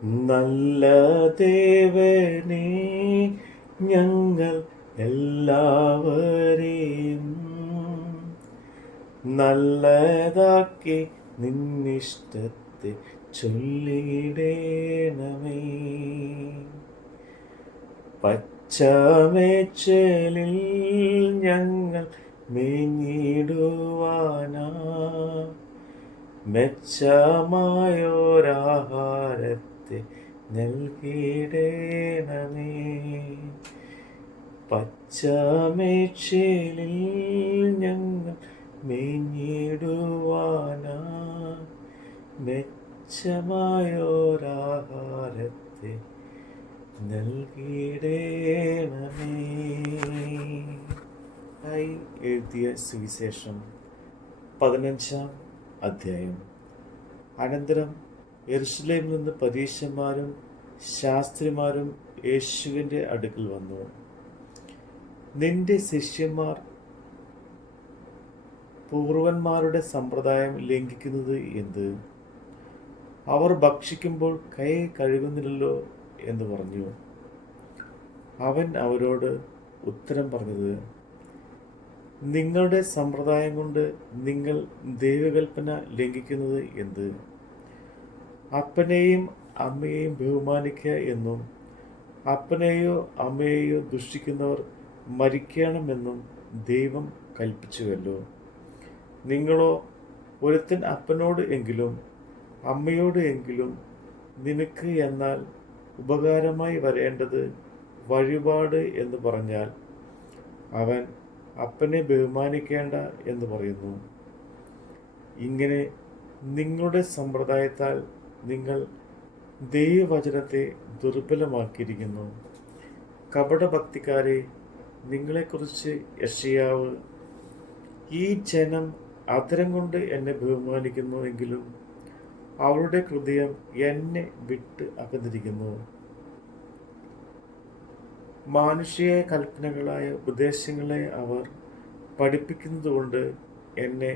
നല്ല ദേവനേ, ഞങ്ങൾ എല്ലാവരെയും നല്ലതാക്കി നിന്നിഷ്ടത്തെ ചൊല്ലിടേണമേ. പച്ചമേച്ചലിൽ ഞങ്ങൾ മേഞ്ഞിടുവാനാ മെച്ചമായോരാഹാരത്തെ നൽകിടേണമേ. പച്ചമേച്ചലിൽ ഞങ്ങൾ മേഞ്ഞിടുവാനാ മെച്ചമായോരാഹാരത്തെ നൽകിടേണമേ. ആയി എഴുതിയ സുവിശേഷം 15-ാം അധ്യായം. അനന്തരം യെരുശലേമിൽ നിന്ന് പരീശന്മാരും ശാസ്ത്രിമാരും യേശുവിൻ്റെ അടുക്കൽ വന്നു. നിന്റെ ശിഷ്യന്മാർ പൂർവന്മാരുടെ സമ്പ്രദായം ലംഘിക്കുന്നത് എന്ത്? അവർ ഭക്ഷിക്കുമ്പോൾ കൈ കഴുകുന്നില്ലല്ലോ എന്ന് പറഞ്ഞു. അവൻ അവരോട് ഉത്തരം പറഞ്ഞത്, നിങ്ങളുടെ സമ്പ്രദായം കൊണ്ട് നിങ്ങൾ ദൈവകൽപ്പന ലംഘിക്കുന്നത് എന്ത്? അപ്പനെയും അമ്മയെയും ബഹുമാനിക്കുക എന്നും അപ്പനെയോ അമ്മയെയോ ദുഷിക്കുന്നവർ മരിക്കണമെന്നും ദൈവം കൽപ്പിച്ചുവല്ലോ. നിങ്ങളോ, ഒരുത്തൻ അപ്പനോട് എങ്കിലും അമ്മയോട് എങ്കിലും നിനക്ക് എന്നാൽ ഉപകാരമായി വരേണ്ടത് വഴിപാട് എന്ന് പറഞ്ഞാൽ അവൻ അപ്പനെ ബഹുമാനിക്കേണ്ട എന്ന് പറയുന്നു. ഇങ്ങനെ നിങ്ങളുടെ സമ്പ്രദായത്താൽ നിങ്ങൾ ദൈവവചനത്തെ ദുർബലമാക്കിയിരിക്കുന്നു. കപടഭക്തിക്കാരെ, നിങ്ങളെക്കുറിച്ച് യെശയ്യാവ്, ഈ ജനം അധരം കൊണ്ട് എന്നെ ബഹുമാനിക്കുന്നു എങ്കിലും അവരുടെ ഹൃദയം എന്നെ വിട്ട് അകന്നിരിക്കുന്നു. മാനുഷിക കൽപ്പനകളായ ഉപദേശങ്ങളെ അവർ പഠിപ്പിക്കുന്നതുകൊണ്ട് എന്നെ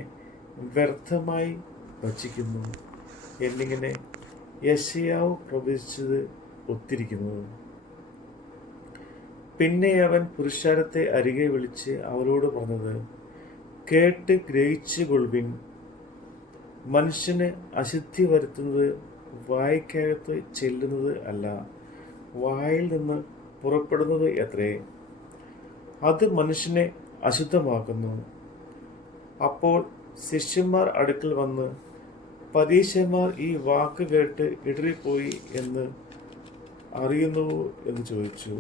വ്യർത്ഥമായി ഭജിക്കുന്നു എന്നിങ്ങനെ യെശയ്യാവ് പ്രവചിച്ചത് ഒത്തിരിക്കുന്നു. പിന്നെ അവൻ പുരുഷാരത്തെ അരികെ വിളിച്ച് അവരോട് പറഞ്ഞത്, കേട്ട് ഗ്രഹിച്ചു കൊള്ളുവിൻ. മനുഷ്യന് അശുദ്ധി വരുത്തുന്നത് വായ്ക്കകത്ത് ചെല്ലുന്നത് അല്ല, വായിൽ നിന്ന് പുറപ്പെടുന്നത് എത്രേ, അത് മനുഷ്യനെ അശുദ്ധമാക്കുന്നു. അപ്പോൾ ശിഷ്യന്മാർ അടുക്കൽ വന്ന്, പരീശന്മാർ ഈ വാക്ക് കേട്ട് ഇടറിപ്പോയി എന്ന് അറിയുന്നുവോ എന്ന് ചോദിച്ചു.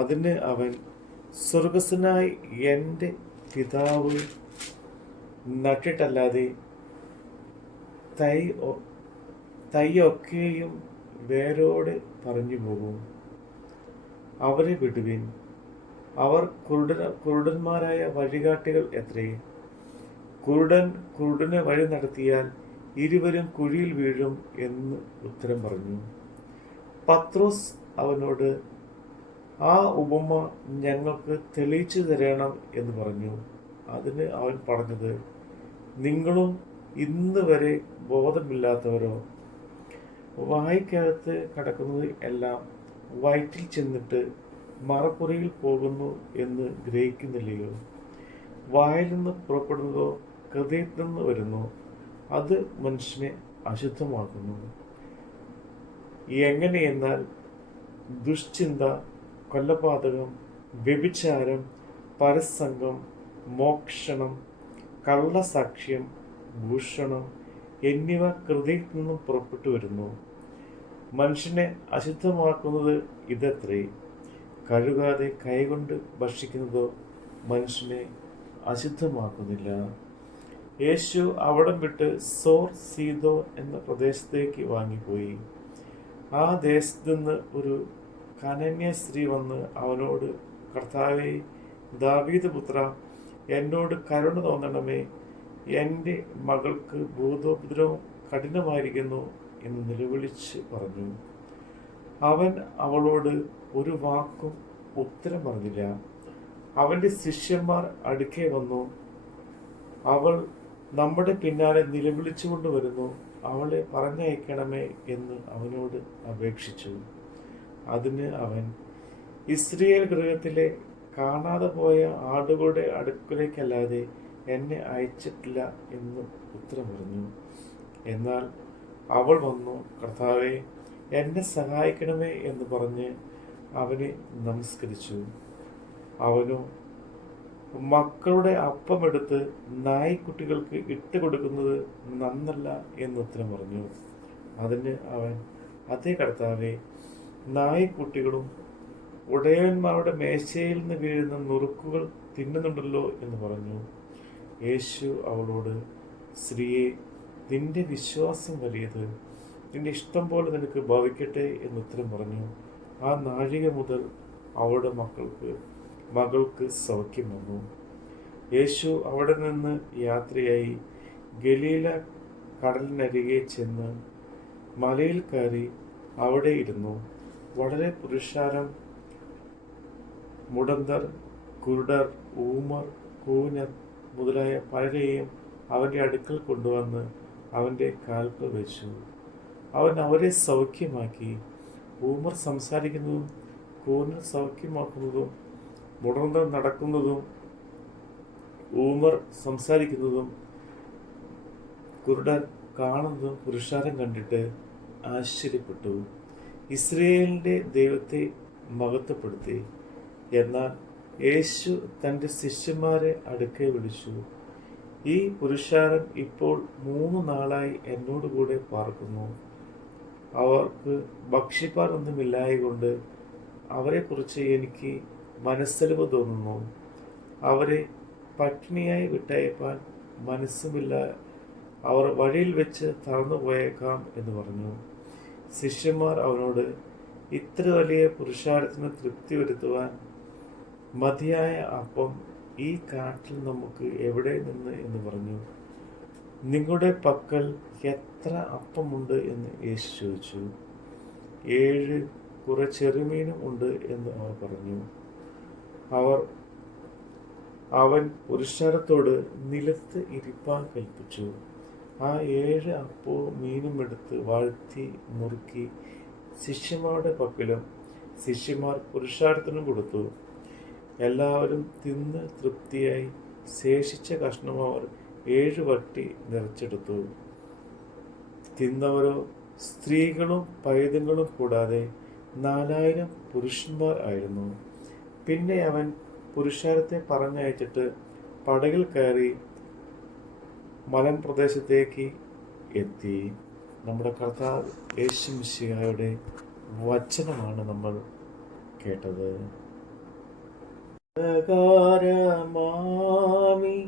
അതിന് അവൻ, സ്വർഗസ്ഥനായ എൻ്റെ പിതാവ് നട്ടിട്ടല്ലാതെ തൈയൊക്കെയും വേരോടെ പറഞ്ഞു പോകും. അവരെ വിടുവിൻ, അവർ കുരുടന്മാരായ വഴികാട്ടികൾ എത്രേ. കുരുടന് വഴി നടത്തിയാൽ ഇരുവരും കുഴിയിൽ വീഴും എന്ന് ഉത്തരം പറഞ്ഞു. പത്രോസ് അവനോട്, ആ ഉപമ ഞങ്ങൾക്ക് തെളിയിച്ചു തരണം എന്ന് പറഞ്ഞു. അതിന് അവൻ പറഞ്ഞത്, നിങ്ങളും ഇന്ന് വരെ ബോധമില്ലാത്തവരോ? വായ്ക്കകത്ത് കടക്കുന്നത് എല്ലാം വയറ്റിൽ ചെന്നിട്ട് മറപ്പുറയിൽ പോകുന്നു എന്ന് ഗ്രഹിക്കുന്നില്ലയോ? വായിൽ നിന്ന് പുറപ്പെടുന്നതോ ഹൃദയത്തിൽ നിന്ന് വരുന്നു, അത് മനുഷ്യനെ അശുദ്ധമാക്കുന്നു. എങ്ങനെയെന്നാൽ ദുശ്ചിന്ത, കൊലപാതകം, വ്യഭിചാരം, പരസംഗം, മോക്ഷണം, കള്ളസാക്ഷ്യം, ഭൂഷണം എന്നിവ ഹൃദയത്തിൽ നിന്നും പുറപ്പെട്ടു വരുന്നു. മനുഷ്യനെ അശുദ്ധമാക്കുന്നത് ഇതത്രേ. കഴുകാതെ കൈകൊണ്ട് ഭക്ഷിക്കുന്നതോ മനുഷ്യനെ അശുദ്ധമാക്കുന്നില്ല. യേശു അവിടം വിട്ട് സോർ സീദോൻ എന്ന പ്രദേശത്തേക്ക് വാങ്ങിപ്പോയി. ആ ദേശത്ത് നിന്ന് ഒരു കനന്യ സ്ത്രീ വന്ന് അവനോട്, കർത്താവേ, ദാവീദ് പുത്ര, എന്നോട് കരുണ തോന്നണമേ, എൻ്റെ മകൾക്ക് ഭൂതോപദ്രവം കഠിനമായിരിക്കുന്നു എന്ന് നിലവിളിച്ച് പറഞ്ഞു. അവൻ അവളോട് ഒരു വാക്കും ഉത്തരം പറഞ്ഞില്ല. അവൻ്റെ ശിഷ്യന്മാർ അടുക്കെ വന്നു. അവൾ നമ്മുടെ പിന്നാലെ നിലവിളിച്ചുകൊണ്ട് വരുന്നു, അവളെ പറഞ്ഞയക്കണമേ എന്ന് അവനോട് അപേക്ഷിച്ചു. അതിന് അവൻ, ഇസ്രായേൽ ഗൃഹത്തിലെ കാണാതെ പോയ ആടുകളുടെ അടുക്കലേക്കല്ലാതെ എന്നെ അയച്ചിട്ടില്ല എന്ന് ഉത്തരം പറഞ്ഞു. എന്നാൽ അവൾ വന്നു, കർത്താവേ, എന്നെ സഹായിക്കണമേ എന്ന് പറഞ്ഞ് അവനെ നമസ്കരിച്ചു. അവനോ, മക്കളുടെ അപ്പമെടുത്ത് നായ്ക്കുട്ടികൾക്ക് ഇട്ട് കൊടുക്കുന്നത് നന്നല്ല എന്ന് ഉത്തരം പറഞ്ഞു. അതിന് അവൻ, അതേ കർത്താവേ, നായ്ക്കുട്ടികളും ഉടയവന്മാരുടെ മേശയിൽ നിന്ന് വീഴുന്ന നുറുക്കുകൾ തിന്നുന്നുണ്ടല്ലോ എന്ന് പറഞ്ഞു. യേശു അവളോട്, സ്ത്രീയെ, നിന്റെ വിശ്വാസം വലിയത്, നിന്റെ ഇഷ്ടം പോലെ നിനക്ക് ഭവിക്കട്ടെ എന്ന് ഉത്തരം പറഞ്ഞു. ആ നാഴിക മുതൽ അവളുടെ മകൾക്ക് സൗഖ്യം വന്നു. യേശു അവിടെ നിന്ന് യാത്രയായി ഗലീല കടലിനരികെ ചെന്ന് മലയിൽ കയറി അവിടെ ഇരുന്നു. വളരെ പുരുഷാരം, മുടന്തർ, കുരുടർ, ഊമർ, കൂനർ മുതലായ പലരെയും അവൻ്റെ അടുക്കൽ കൊണ്ടുവന്ന് അവൻ്റെ കാൽക്കൽ വെച്ചു. അവൻ അവരെ സൗഖ്യമാക്കി. ഊമർ സംസാരിക്കുന്നതും കൂനർ സൗഖ്യമാക്കുന്നതും മുടന്തർ നടക്കുന്നതും ഊമർ സംസാരിക്കുന്നതും കുരുടർ കാണുന്നതും പുരുഷാരം കണ്ടിട്ട് ആശ്ചര്യപ്പെട്ടു. ഇസ്രായേലിൻ്റെ ദൈവത്തെ മഹത്വപ്പെടുത്തി. എന്നാൽ യേശു തൻ്റെ ശിഷ്യന്മാരെ അടുക്കെ വിളിച്ചു, ഈ പുരുഷാരം ഇപ്പോൾ 3 നാളായി എന്നോടുകൂടെ പാർക്കുന്നു. അവർക്ക് ഭക്ഷിപ്പാൻ ഒന്നുമില്ലായകൊണ്ട് അവരെക്കുറിച്ച് എനിക്ക് മനസ്സലിവ് തോന്നുന്നു. അവരെ പട്ടിണിയായി വിട്ടയപ്പാൻ മനസ്സുമില്ല. അവർ വഴിയിൽ വെച്ച് തളർന്നു പോയേക്കാം എന്ന് പറഞ്ഞു. ശിഷ്യന്മാർ അവനോട്, ഇത്ര വലിയ പുരുഷാരത്തിന് തൃപ്തി വരുത്തുവാൻ മതിയായ അപ്പം ഈ കാട്ടിൽ നമുക്ക് എവിടെ നിന്ന് എന്ന് പറഞ്ഞു. നിങ്ങളുടെ പക്കൽ എത്ര അപ്പമുണ്ട് എന്ന് യേശു ചോദിച്ചു. 7 കുറെ ചെറുമീനും ഉണ്ട് എന്ന് അവർ പറഞ്ഞു. അവൻ പുരുഷാരത്തോട് നിലത്ത് ഇരിപ്പാൻ കൽപ്പിച്ചു. ആ 7 അപ്പവും മീനും എടുത്ത് വാഴ്ത്തി മുറുക്കി ശിഷ്യന്മാരുടെ പക്കലും ശിഷ്യന്മാർ പുരുഷാരത്തിനും കൊടുത്തു. എല്ലാവരും തിന്ന് തൃപ്തിയായി. ശേഷിച്ച കഷ്ണം അവർ 7 വട്ടി നിറച്ചെടുത്തു. തിന്നവരോ സ്ത്രീകളും പൈതങ്ങളും കൂടാതെ 4000 പുരുഷന്മാർ ആയിരുന്നു. പിന്നെ അവൻ പുരുഷാരത്തെ പറഞ്ഞയച്ചിട്ട് പടകിൽ കയറി മലമ്പ്രദേശത്തേക്ക് എത്തി. നമ്മുടെ കർത്താവ് യേശു മിശിഹായുടെ വചനമാണ് നമ്മൾ കേട്ടത്. മാമി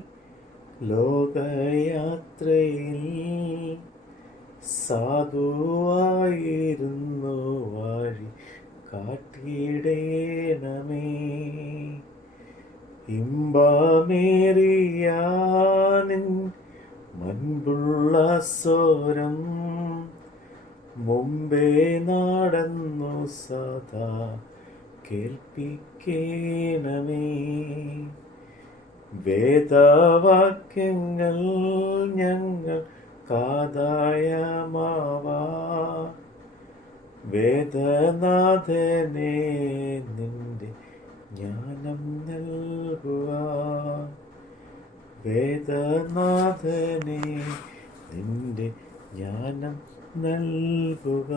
ലോകയാത്രയിൽ സാധുവായിരുന്നു വഴി കാട്ടിയിടേണമേ. ഇമ്പമേറിയാനിൻ മുൻപുള്ള സ്വരം മുമ്പേ നടന്നു സദാ കേൾപ്പിക്കേണമേ. വേദവാക്യങ്ങൾ ഞങ്ങൾ കാതായമാവാ. വേദനാഥനെ നിന്റെ ജ്ഞാനം നൽകുക. വേദനാഥനെ നിന്റെ ജ്ഞാനം നൽകുക.